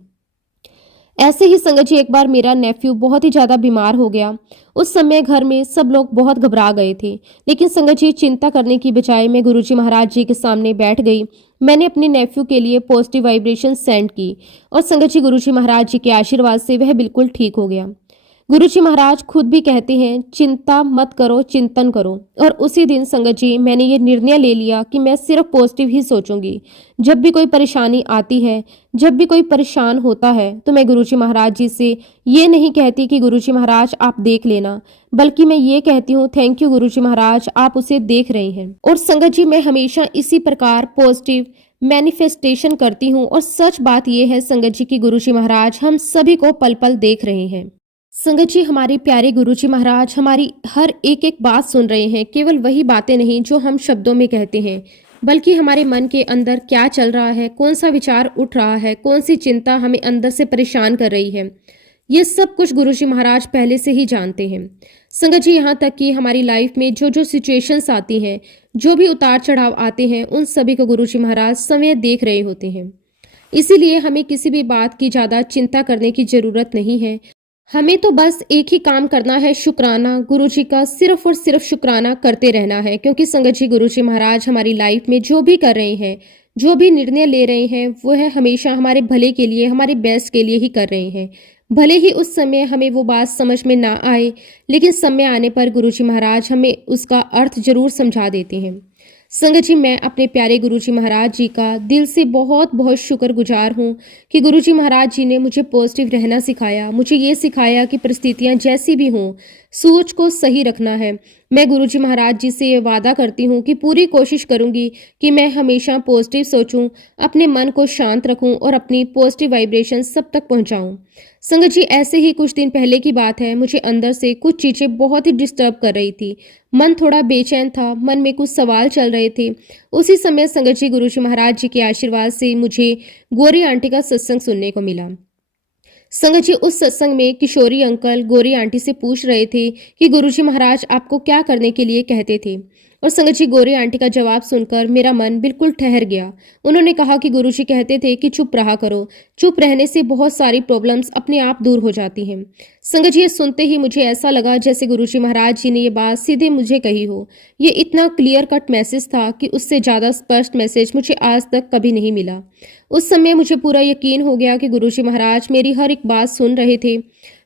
ऐसे ही संगत जी, एक बार मेरा नेफ्यू बहुत ही ज़्यादा बीमार हो गया। उस समय घर में सब लोग बहुत घबरा गए थे। लेकिन संगत जी, चिंता करने की बजाय मैं गुरुजी महाराज जी के सामने बैठ गई। मैंने अपने नेफ्यू के लिए पॉजिटिव वाइब्रेशन सेंड की और संगत जी, गुरुजी महाराज जी के आशीर्वाद से वह बिल्कुल ठीक हो गया। गुरुजी महाराज खुद भी कहते हैं, चिंता मत करो, चिंतन करो। और उसी दिन संगत जी, मैंने ये निर्णय ले लिया कि मैं सिर्फ पॉजिटिव ही सोचूंगी। जब भी कोई परेशानी आती है, जब भी कोई परेशान होता है, तो मैं गुरुजी महाराज जी से ये नहीं कहती कि गुरुजी महाराज आप देख लेना, बल्कि मैं ये कहती हूँ, थैंक यू गुरुजी महाराज, आप उसे देख रहे हैं। और संगत जी, मैं हमेशा इसी प्रकार पॉजिटिव मैनिफेस्टेशन करती हूँ। और सच बात यह है संगत जी की गुरुजी महाराज हम सभी को पल पल देख रहे हैं। संगत जी, हमारे प्यारे गुरुजी महाराज हमारी हर एक एक बात सुन रहे हैं। केवल वही बातें नहीं जो हम शब्दों में कहते हैं, बल्कि हमारे मन के अंदर क्या चल रहा है, कौन सा विचार उठ रहा है, कौन सी चिंता हमें अंदर से परेशान कर रही है, ये सब कुछ गुरुजी महाराज पहले से ही जानते हैं। संगत जी, यहाँ तक कि हमारी लाइफ में जो जो सिचुएशंस आती हैं, जो भी उतार चढ़ाव आते हैं, उन सभी को गुरुजी महाराज समय देख रहे होते हैं। इसीलिए हमें किसी भी बात की ज़्यादा चिंता करने की ज़रूरत नहीं है। हमें तो बस एक ही काम करना है, शुक्राना गुरुजी का सिर्फ और सिर्फ शुक्राना करते रहना है। क्योंकि संगत जी, गुरुजी महाराज हमारी लाइफ में जो भी कर रहे हैं, जो भी निर्णय ले रहे हैं, वो है हमेशा हमारे भले के लिए, हमारे बेस्ट के लिए ही कर रहे हैं। भले ही उस समय हमें वो बात समझ में ना आए, लेकिन समय आने पर गुरुजी महाराज हमें उसका अर्थ जरूर समझा देते हैं। संगत जी, मैं अपने प्यारे गुरुजी महाराज जी का दिल से बहुत बहुत शुक्रगुजार हूँ कि गुरुजी महाराज जी ने मुझे पॉजिटिव रहना सिखाया। मुझे ये सिखाया कि परिस्थितियाँ जैसी भी हों, सोच को सही रखना है। मैं गुरुजी महाराज जी से ये वादा करती हूँ कि पूरी कोशिश करूँगी कि मैं हमेशा पॉजिटिव सोचूं, अपने मन को शांत रखूं और अपनी पॉजिटिव वाइब्रेशन सब तक पहुँचाऊँ। संगत जी, ऐसे ही कुछ दिन पहले की बात है, मुझे अंदर से कुछ चीज़ें बहुत ही डिस्टर्ब कर रही थी। मन थोड़ा बेचैन था, मन में कुछ सवाल चल रहे थे। उसी समय संगत जी, गुरुजी महाराज जी के आशीर्वाद से मुझे गौरी आंटी का सत्संग सुनने को मिला। संगत जी, उस सत्संग में किशोरी अंकल गौरी आंटी से पूछ रहे थे कि गुरुजी महाराज आपको क्या करने के लिए कहते थे। और संगत जी, गौरी आंटी का जवाब सुनकर मेरा मन बिल्कुल ठहर गया। उन्होंने कहा कि गुरुजी कहते थे कि चुप रहा करो, चुप रहने से बहुत सारी प्रॉब्लम्स अपने आप दूर हो जाती हैं। संगत जी, ये सुनते ही मुझे ऐसा लगा जैसे गुरुजी महाराज जी ने ये बात सीधे मुझे कही हो। ये इतना क्लियर कट मैसेज था कि उससे ज़्यादा स्पष्ट मैसेज मुझे आज तक कभी नहीं मिला। उस समय मुझे पूरा यकीन हो गया कि गुरुजी महाराज मेरी हर एक बात सुन रहे थे,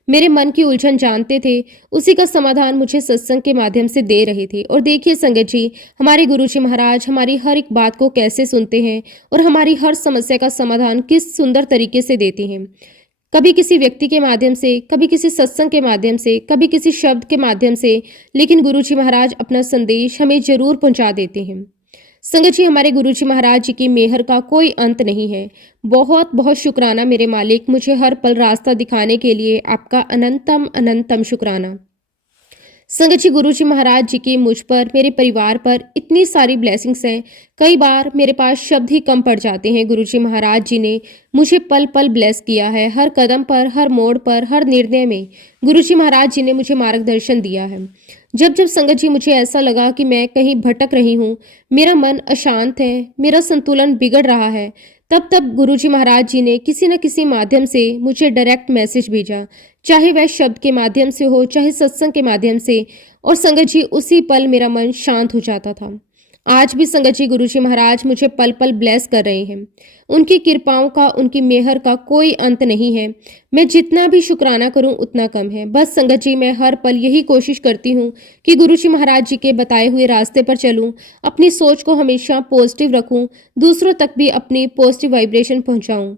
मेरे मन की उलझन जानते थे, उसी का समाधान मुझे सत्संग के माध्यम से दे रहे थे। और देखिए संगत जी, हमारे गुरुजी महाराज हमारी हर एक बात को कैसे सुनते हैं और हमारी हर समस्या का समाधान किस सुंदर तरीके से देते हैं। कभी किसी व्यक्ति के माध्यम से, कभी किसी सत्संग के माध्यम से, कभी किसी शब्द के माध्यम से, लेकिन गुरुजी महाराज अपना संदेश हमें जरूर पहुंचा देते हैं। संगत जी, हमारे गुरुजी महाराज जी की मेहर का कोई अंत नहीं है। बहुत बहुत शुक्राना मेरे मालिक, मुझे हर पल रास्ता दिखाने के लिए आपका अनंतम अनंतम शुक्राना। संगत जी, गुरुजी महाराज जी की मुझ पर, मेरे परिवार पर इतनी सारी ब्लेसिंग्स हैं, कई बार मेरे पास शब्द ही कम पड़ जाते हैं। गुरुजी महाराज जी ने मुझे पल पल ब्लेस किया है। हर कदम पर, हर मोड़ पर, हर निर्णय में गुरुजी महाराज जी ने मुझे मार्गदर्शन दिया है। जब जब संगत जी मुझे ऐसा लगा कि मैं कहीं भटक रही हूँ, मेरा मन अशांत है, मेरा संतुलन बिगड़ रहा है, तब तब गुरुजी महाराज जी ने किसी न किसी माध्यम से मुझे डायरेक्ट मैसेज भेजा, चाहे वह शब्द के माध्यम से हो, चाहे सत्संग के माध्यम से। और संगत जी, उसी पल मेरा मन शांत हो जाता था। आज भी संगत जी, गुरुजी महाराज मुझे पल पल ब्लेस कर रहे हैं। उनकी कृपाओं का, उनकी मेहर का कोई अंत नहीं है। मैं जितना भी शुक्राना करूं उतना कम है। बस संगत जी, मैं हर पल यही कोशिश करती हूं कि गुरुजी महाराज जी के बताए हुए रास्ते पर चलूं, अपनी सोच को हमेशा पॉजिटिव रखूं, दूसरों तक भी अपनी पॉजिटिव वाइब्रेशन पहुंचाऊं।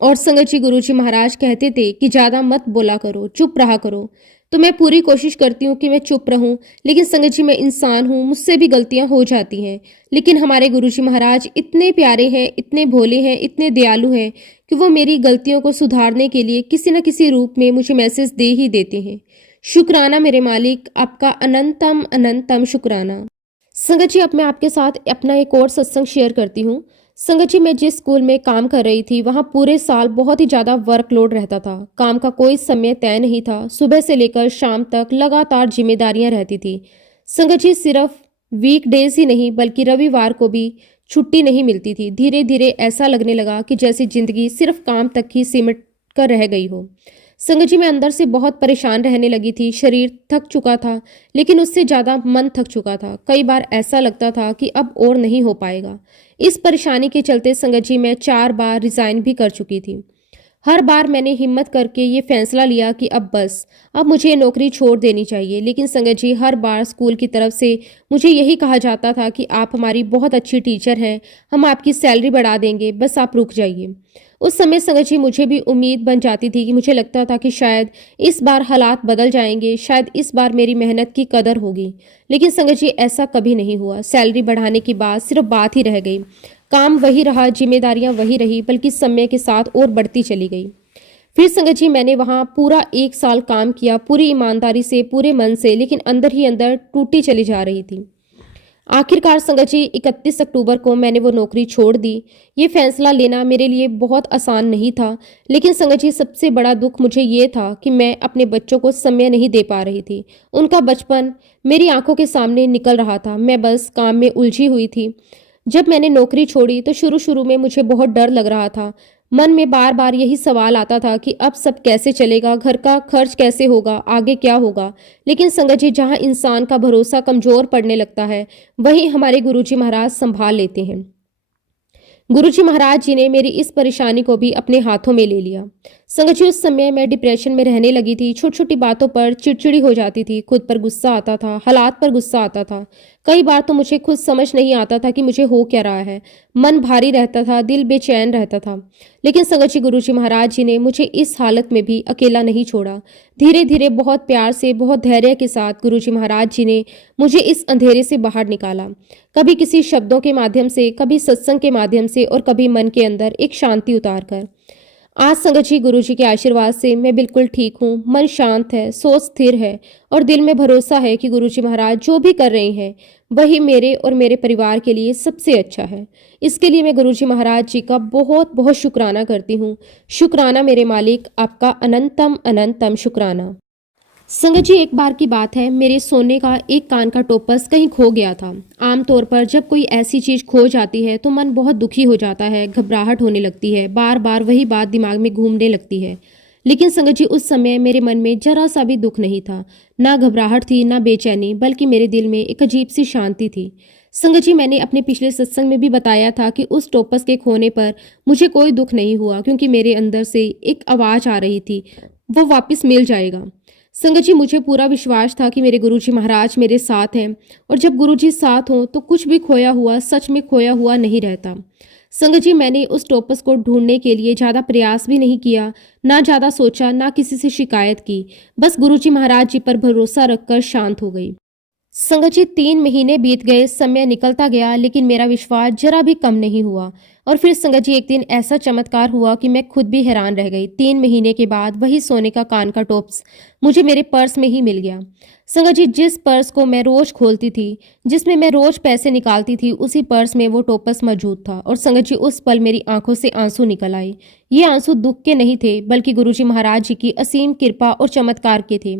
और संगत जी, गुरुजी महाराज कहते थे कि ज़्यादा मत बोला करो, चुप रहा करो। तो मैं पूरी कोशिश करती हूँ कि मैं चुप रहूँ, लेकिन संगत जी, मैं इंसान हूँ, मुझसे भी गलतियाँ हो जाती हैं। लेकिन हमारे गुरुजी महाराज इतने प्यारे हैं, इतने भोले हैं, इतने दयालु हैं कि वो मेरी गलतियों को सुधारने के लिए किसी न किसी रूप में मुझे मैसेज दे ही देते हैं। शुक्राना मेरे मालिक, आपका अनंतम अनंतम शुक्राना। संगत जी, अब मैं आपके साथ अपना एक और सत्संग शेयर करती हूँ। संगत जी, मैं जिस स्कूल में काम कर रही थी, वहाँ पूरे साल बहुत ही ज़्यादा वर्कलोड रहता था। काम का कोई समय तय नहीं था। सुबह से लेकर शाम तक लगातार जिम्मेदारियाँ रहती थी। संगत जी, सिर्फ वीकडेज ही नहीं बल्कि रविवार को भी छुट्टी नहीं मिलती थी। धीरे धीरे ऐसा लगने लगा कि जैसे ज़िंदगी सिर्फ काम तक ही सिमट कर रह गई हो। संगत जी, मैं अंदर से बहुत परेशान रहने लगी थी। शरीर थक चुका था, लेकिन उससे ज़्यादा मन थक चुका था। कई बार ऐसा लगता था कि अब और नहीं हो पाएगा। इस परेशानी के चलते संगत जी, मैं 4 बार रिज़ाइन भी कर चुकी थी। हर बार मैंने हिम्मत करके ये फैसला लिया कि अब बस, अब मुझे ये नौकरी छोड़ देनी चाहिए। लेकिन संगत जी, हर बार स्कूल की तरफ से मुझे यही कहा जाता था कि आप हमारी बहुत अच्छी टीचर हैं, हम आपकी सैलरी बढ़ा देंगे, बस आप रुक जाइए। उस समय संगत जी, मुझे भी उम्मीद बन जाती थी कि मुझे लगता था कि शायद इस बार हालात बदल जाएंगे, शायद इस बार मेरी मेहनत की कदर होगी। लेकिन संगत जी, ऐसा कभी नहीं हुआ। सैलरी बढ़ाने की बात सिर्फ बात ही रह गई। काम वही रहा, जिम्मेदारियां वही रही, बल्कि समय के साथ और बढ़ती चली गई। फिर संगत जी, मैंने वहाँ पूरा 1 साल काम किया, पूरी ईमानदारी से, पूरे मन से, लेकिन अंदर ही अंदर टूटी चली जा रही थी। आखिरकार संगत जी 31 अक्टूबर को मैंने वो नौकरी छोड़ दी। ये फैसला लेना मेरे लिए बहुत आसान नहीं था, लेकिन संगत जी सबसे बड़ा दुख मुझे ये था कि मैं अपने बच्चों को समय नहीं दे पा रही थी। उनका बचपन मेरी आंखों के सामने निकल रहा था, मैं बस काम में उलझी हुई थी। जब मैंने नौकरी छोड़ी तो शुरू-शुरू में मुझे बहुत डर लग रहा था। मन में बार-बार यही सवाल आता था कि अब सब कैसे चलेगा, घर का खर्च कैसे होगा, आगे क्या होगा? लेकिन संगत जी जहाँ इंसान का भरोसा कमज़ोर पड़ने लगता है, वहीं हमारे गुरुजी महाराज सँभाल लेते हैं। गुरुजी महाराज जी ने मेरी इस परेशानी को भी अपने हाथों में ले लिया। संगत जी उस समय मैं डिप्रेशन में रहने लगी थी, छोटी-छोटी बातों पर चिड़चिड़ी हो जाती थी, खुद पर गुस्सा आता था, हालात पर गुस्सा आता था। कई बार तो मुझे खुद समझ नहीं आता था कि मुझे हो क्या रहा है। मन भारी रहता था, दिल बेचैन रहता था। लेकिन संगत जी गुरुजी महाराज जी ने मुझे इस हालत में भी अकेला नहीं छोड़ा। धीरे-धीरे बहुत प्यार से, बहुत धैर्य के साथ गुरुजी महाराज जी ने मुझे इस अंधेरे से बाहर निकाला। कभी किसी शब्दों के माध्यम से, कभी सत्संग के माध्यम से और कभी मन के अंदर एक शांति उतार कर। आज संगत जी गुरुजी के आशीर्वाद से मैं बिल्कुल ठीक हूँ, मन शांत है, सोच स्थिर है और दिल में भरोसा है कि गुरुजी महाराज जो भी कर रहे हैं, वही मेरे और मेरे परिवार के लिए सबसे अच्छा है। इसके लिए मैं गुरुजी महाराज जी का बहुत बहुत शुक्राना करती हूँ। शुक्राना मेरे मालिक, आपका अनंतम अनंतम शुक्राना। संगत जी एक बार की बात है, मेरे सोने का एक कान का टोपस कहीं खो गया था। आमतौर पर जब कोई ऐसी चीज़ खो जाती है तो मन बहुत दुखी हो जाता है, घबराहट होने लगती है, बार बार वही बात दिमाग में घूमने लगती है। लेकिन संगत जी उस समय मेरे मन में जरा सा भी दुख नहीं था, ना घबराहट थी, ना बेचैनी, बल्कि मेरे दिल में एक अजीब सी शांति थी। संगत जी मैंने अपने पिछले सत्संग में भी बताया था कि उस टोपस के खोने पर मुझे कोई दुख नहीं हुआ, क्योंकि मेरे अंदर से एक आवाज़ आ रही थी, वो वापस मिल जाएगा। संगत जी मुझे पूरा विश्वास था कि मेरे गुरुजी महाराज मेरे साथ हैं, और जब गुरुजी साथ हों तो कुछ भी खोया हुआ सच में खोया हुआ नहीं रहता। संगत जी मैंने उस टोपस को ढूंढने के लिए ज़्यादा प्रयास भी नहीं किया, ना ज़्यादा सोचा, ना किसी से शिकायत की, बस गुरुजी महाराज जी पर भरोसा रखकर शांत हो गई। संगत जी 3 महीने बीत गए, समय निकलता गया, लेकिन मेरा विश्वास जरा भी कम नहीं हुआ। और फिर संगत जी एक दिन ऐसा चमत्कार हुआ कि मैं खुद भी हैरान रह गई। 3 महीने के बाद वही सोने का कान का टोप्स मुझे मेरे पर्स में ही मिल गया। संगत जी जिस पर्स को मैं रोज खोलती थी, जिसमें मैं रोज पैसे निकालती थी, उसी पर्स में वो टोपस मौजूद था। और संगत जी उस पल मेरी आंखों से आंसू निकल आए। ये आंसू दुख के नहीं थे, बल्कि गुरुजी महाराज जी की असीम कृपा और चमत्कार के थे।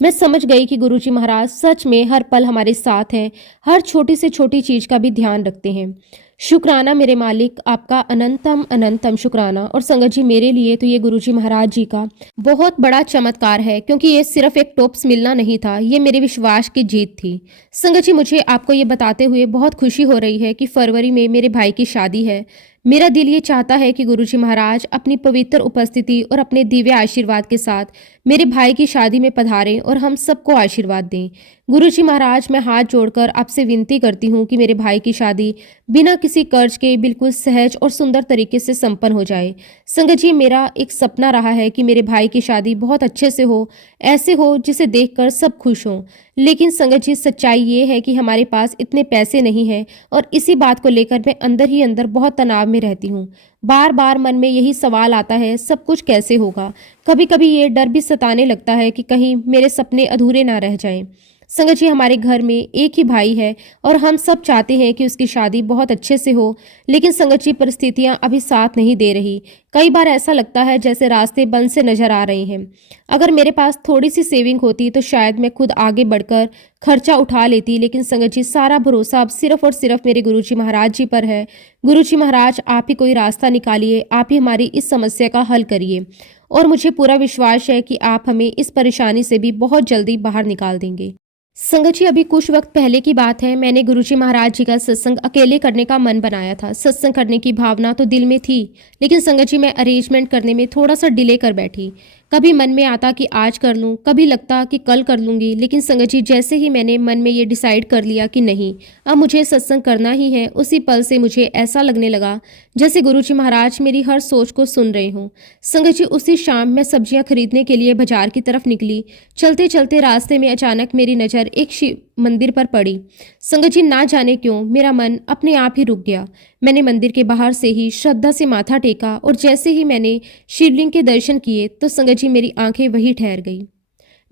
मैं समझ गई कि गुरुजी महाराज सच में हर पल हमारे साथ हैं, हर छोटी से छोटी चीज का भी ध्यान रखते हैं। शुक्राना मेरे मालिक, आपका अनंतम अनंतम शुक्राना। और संगत जी मेरे लिए तो ये गुरुजी महाराज जी का बहुत बड़ा चमत्कार है, क्योंकि ये सिर्फ एक टॉप्स मिलना नहीं था, ये मेरे विश्वास की जीत थी। संगत जी मुझे आपको ये बताते हुए बहुत खुशी हो रही है कि फरवरी में मेरे भाई की शादी है। मेरा दिल ये चाहता है कि गुरुजी महाराज अपनी पवित्र उपस्थिति और अपने दिव्य आशीर्वाद के साथ मेरे भाई की शादी में पधारें और हम सबको आशीर्वाद दें। गुरुजी महाराज मैं हाथ जोड़कर आपसे विनती करती हूँ कि मेरे भाई की शादी बिना किसी कर्ज के बिल्कुल सहज और सुंदर तरीके से संपन्न हो जाए। संगत जी मेरा एक सपना रहा है कि मेरे भाई की शादी बहुत अच्छे से हो, ऐसे हो जिसे देखकर सब खुश हों। लेकिन संगत जी सच्चाई ये है कि हमारे पास इतने पैसे नहीं हैं, और इसी बात को लेकर मैं अंदर ही अंदर बहुत तनाव में रहती हूँ। बार बार मन में यही सवाल आता है, सब कुछ कैसे होगा। कभी कभी ये डर भी सताने लगता है कि कहीं मेरे सपने अधूरे ना रह जाएं। संगत जी हमारे घर में एक ही भाई है और हम सब चाहते हैं कि उसकी शादी बहुत अच्छे से हो, लेकिन संगत जी परिस्थितियां अभी साथ नहीं दे रही। कई बार ऐसा लगता है जैसे रास्ते बंद से नजर आ रहे हैं। अगर मेरे पास थोड़ी सी सेविंग होती तो शायद मैं खुद आगे बढ़कर खर्चा उठा लेती, लेकिन संगत जी सारा भरोसा अब सिर्फ और सिर्फ मेरे गुरुजी महाराज जी पर है। गुरुजी महाराज आप ही कोई रास्ता निकालिए, आप ही हमारी इस समस्या का हल करिए, और मुझे पूरा विश्वास है कि आप हमें इस परेशानी से भी बहुत जल्दी बाहर निकाल देंगे। संगत जी अभी कुछ वक्त पहले की बात है, मैंने गुरुजी महाराज जी का सत्संग अकेले करने का मन बनाया था। सत्संग करने की भावना तो दिल में थी, लेकिन संगत जी मैं अरेंजमेंट करने में थोड़ा सा डिले कर बैठी। कभी मन में आता कि आज कर लूं, कभी लगता कि कल कर लूंगी, लेकिन संगत जी जैसे ही मैंने मन में ये डिसाइड कर लिया कि नहीं अब मुझे सत्संग करना ही है, उसी पल से मुझे ऐसा लगने लगा जैसे गुरुजी महाराज मेरी हर सोच को सुन रहे हों। संगत जी उसी शाम मैं सब्जियां खरीदने के लिए बाजार की तरफ निकली। चलते चलते रास्ते में अचानक मेरी नज़र एक शिव मंदिर पर पड़ी। संगत जी ना जाने क्यों मेरा मन अपने आप ही रुक गया। मैंने मंदिर के बाहर से ही श्रद्धा से माथा टेका, और जैसे ही मैंने शिवलिंग के दर्शन किए तो संगत जी मेरी आंखें वहीं ठहर गई।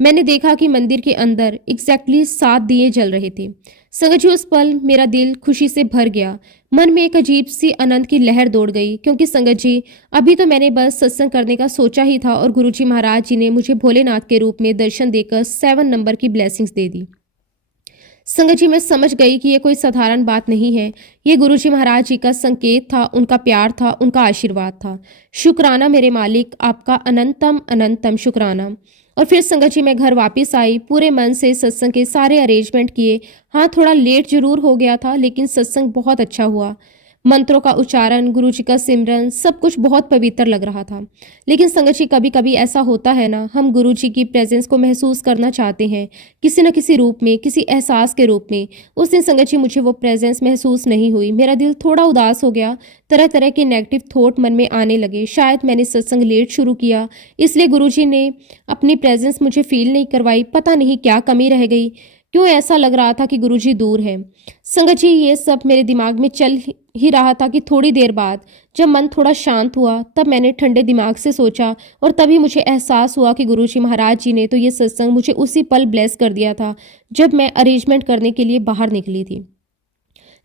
मैंने देखा कि मंदिर के अंदर एग्जैक्टली 7 दिए जल रहे थे। संगत जी, उस पल मेरा दिल खुशी से भर गया। मन में एक अजीब सी आनंद की लहर दौड़ गई, क्योंकि संगत जी, अभी तो मैंने बस सत्संग करने का सोचा ही था और गुरुजी महाराज जी ने मुझे भोलेनाथ के रूप में दर्शन देकर 7 नंबर की ब्लेसिंग्स दे दी। संगत जी, मैं समझ गई कि ये कोई साधारण बात नहीं है। ये गुरुजी महाराज जी का संकेत था, उनका प्यार था, उनका आशीर्वाद था। शुक्राना मेरे मालिक, आपका अनंतम अनंतम शुक्राना। और फिर संगत जी, मैं घर वापस आई, पूरे मन से सत्संग के सारे अरेंजमेंट किए। हाँ, थोड़ा लेट जरूर हो गया था, लेकिन सत्संग बहुत अच्छा हुआ। मंत्रों का उच्चारण, गुरु जी का सिमरन, सब कुछ बहुत पवित्र लग रहा था। लेकिन संगत जी, कभी कभी ऐसा होता है ना, हम गुरु जी की प्रेजेंस को महसूस करना चाहते हैं, किसी न किसी रूप में, किसी एहसास के रूप में। उस दिन संगत जी, मुझे वो प्रेजेंस महसूस नहीं हुई। मेरा दिल थोड़ा उदास हो गया, तरह तरह के नेगेटिव थॉट मन में आने लगे। शायद मैंने सत्संग लेट शुरू किया, इसलिए गुरु जी ने अपनी प्रेजेंस मुझे फील नहीं करवाई। पता नहीं क्या कमी रह गई, क्यों ऐसा लग रहा था कि गुरुजी दूर है। संगत जी, ये सब मेरे दिमाग में चल ही रहा था कि थोड़ी देर बाद जब मन थोड़ा शांत हुआ, तब मैंने ठंडे दिमाग से सोचा, और तभी मुझे एहसास हुआ कि गुरुजी महाराज जी ने तो ये सत्संग मुझे उसी पल ब्लेस कर दिया था जब मैं अरेंजमेंट करने के लिए बाहर निकली थी,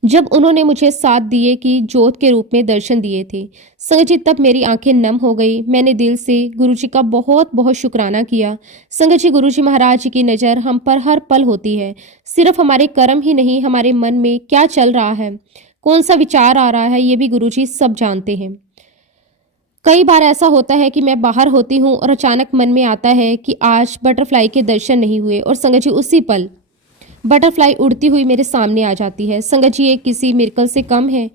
जब उन्होंने मुझे 7 दिए की जोत के रूप में दर्शन दिए थे। संगत जी, तब मेरी आंखें नम हो गई। मैंने दिल से गुरुजी का बहुत बहुत शुक्राना किया। संगत जी, गुरुजी महाराज जी की नज़र हम पर हर पल होती है। सिर्फ हमारे कर्म ही नहीं, हमारे मन में क्या चल रहा है, कौन सा विचार आ रहा है, ये भी गुरुजी सब जानते हैं। कई बार ऐसा होता है कि मैं बाहर होती हूँ और अचानक मन में आता है कि आज बटरफ्लाई के दर्शन नहीं हुए, और संगत जी, उसी पल बटरफ्लाई उड़ती हुई मेरे सामने आ जाती है। संगत जी, ये किसी मिरेकल से कम है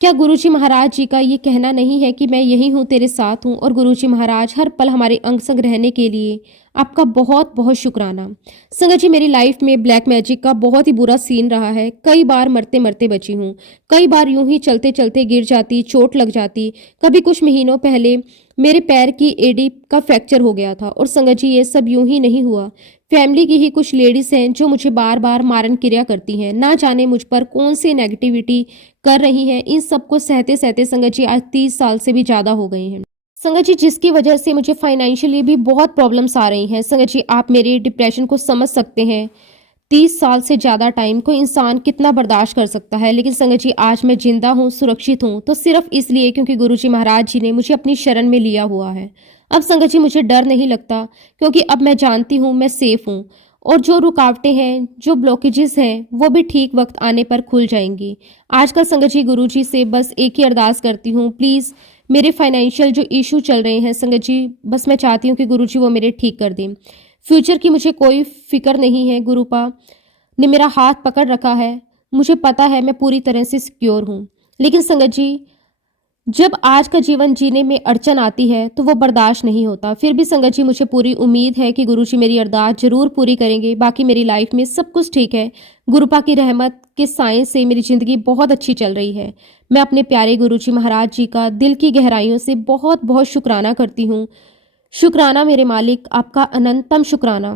क्या? गुरुजी महाराज जी का ये कहना नहीं है कि मैं यही हूँ, तेरे साथ हूँ, और गुरुजी महाराज हर पल हमारे अंग संग रहने के लिए आपका बहुत बहुत शुक्राना। संगत जी, मेरी लाइफ में ब्लैक मैजिक का बहुत ही बुरा सीन रहा है। कई बार मरते मरते बची हूँ, कई बार यूं ही चलते चलते गिर जाती, चोट लग जाती। कभी कुछ महीनों पहले मेरे पैर की एडी का फ्रैक्चर हो गया था, और संगत जी, ये सब यूं ही नहीं हुआ। फैमिली की ही कुछ लेडीज हैं जो मुझे बार बार मारन क्रिया करती हैं, ना जाने मुझ पर कौन सी नेगेटिविटी कर रही हैं। इन सबको सहते सहते संगत जी, आज 30 साल से भी ज़्यादा हो गए हैं। संगत जी, जिसकी वजह से मुझे फाइनेंशियली भी बहुत प्रॉब्लम्स आ रही हैं। संगत जी, आप मेरे डिप्रेशन को समझ सकते हैं। 30 साल से ज़्यादा टाइम कोई इंसान कितना बर्दाश्त कर सकता है। लेकिन संगत जी, आज मैं जिंदा हूँ, सुरक्षित हूँ, तो सिर्फ इसलिए क्योंकि गुरुजी महाराज जी ने मुझे अपनी शरण में लिया हुआ है। अब संगत जी, मुझे डर नहीं लगता, क्योंकि अब मैं जानती हूँ मैं सेफ हूँ, और जो रुकावटें हैं, जो ब्लॉकेजेस हैं, वो भी ठीक वक्त आने पर खुल जाएंगी। आजकल संगत जी, गुरुजी से बस एक ही अरदास करती हूँ, प्लीज़ मेरे फाइनेंशियल जो इशू चल रहे हैं संगत जी, बस मैं चाहती हूँ कि गुरुजी वो मेरे ठीक कर दें। फ्यूचर की मुझे कोई फिक्र नहीं है। गुरुपा ने मेरा हाथ पकड़ रखा है, मुझे पता है मैं पूरी तरह से सिक्योर हूँ। लेकिन संगत जी, जब आज का जीवन जीने में अड़चन आती है तो वो बर्दाश्त नहीं होता। फिर भी संगत जी, मुझे पूरी उम्मीद है कि गुरुजी मेरी अरदास जरूर पूरी करेंगे। बाकी मेरी लाइफ में सब कुछ ठीक है। गुरुपा की रहमत के साए से मेरी ज़िंदगी बहुत अच्छी चल रही है। मैं अपने प्यारे गुरुजी महाराज जी का दिल की गहराइयों से बहुत बहुत शुक्राना करती हूँ। शुक्राना मेरे मालिक, आपका अनंतम शुक्राना।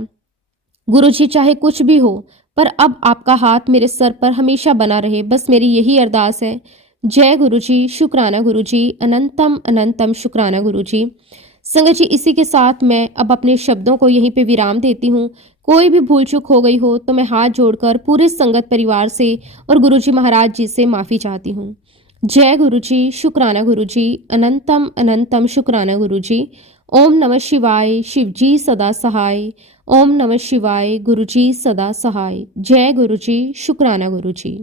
गुरुजी, चाहे कुछ भी हो, पर अब आपका हाथ मेरे सर पर हमेशा बना रहे, बस मेरी यही अरदास है। जय गुरुजी, शुक्राना गुरुजी, अनंतम अनंतम शुक्राना गुरुजी। संगत जी, इसी के साथ मैं अब अपने शब्दों को यहीं पे विराम देती हूँ। कोई भी भूल चूक हो गई हो तो मैं हाथ जोड़कर पूरे संगत परिवार से और गुरुजी महाराज जी से माफ़ी चाहती हूँ। जय गुरुजी, शुक्राना गुरुजी, अनंतम अनंतम शुक्राना गुरुजी। ओम नमः शिवाय, शिवजी सदा सहाय। ओम नमः शिवाय, गुरुजी सदा सहाय। जय गुरुजी, शुक्राना गुरुजी।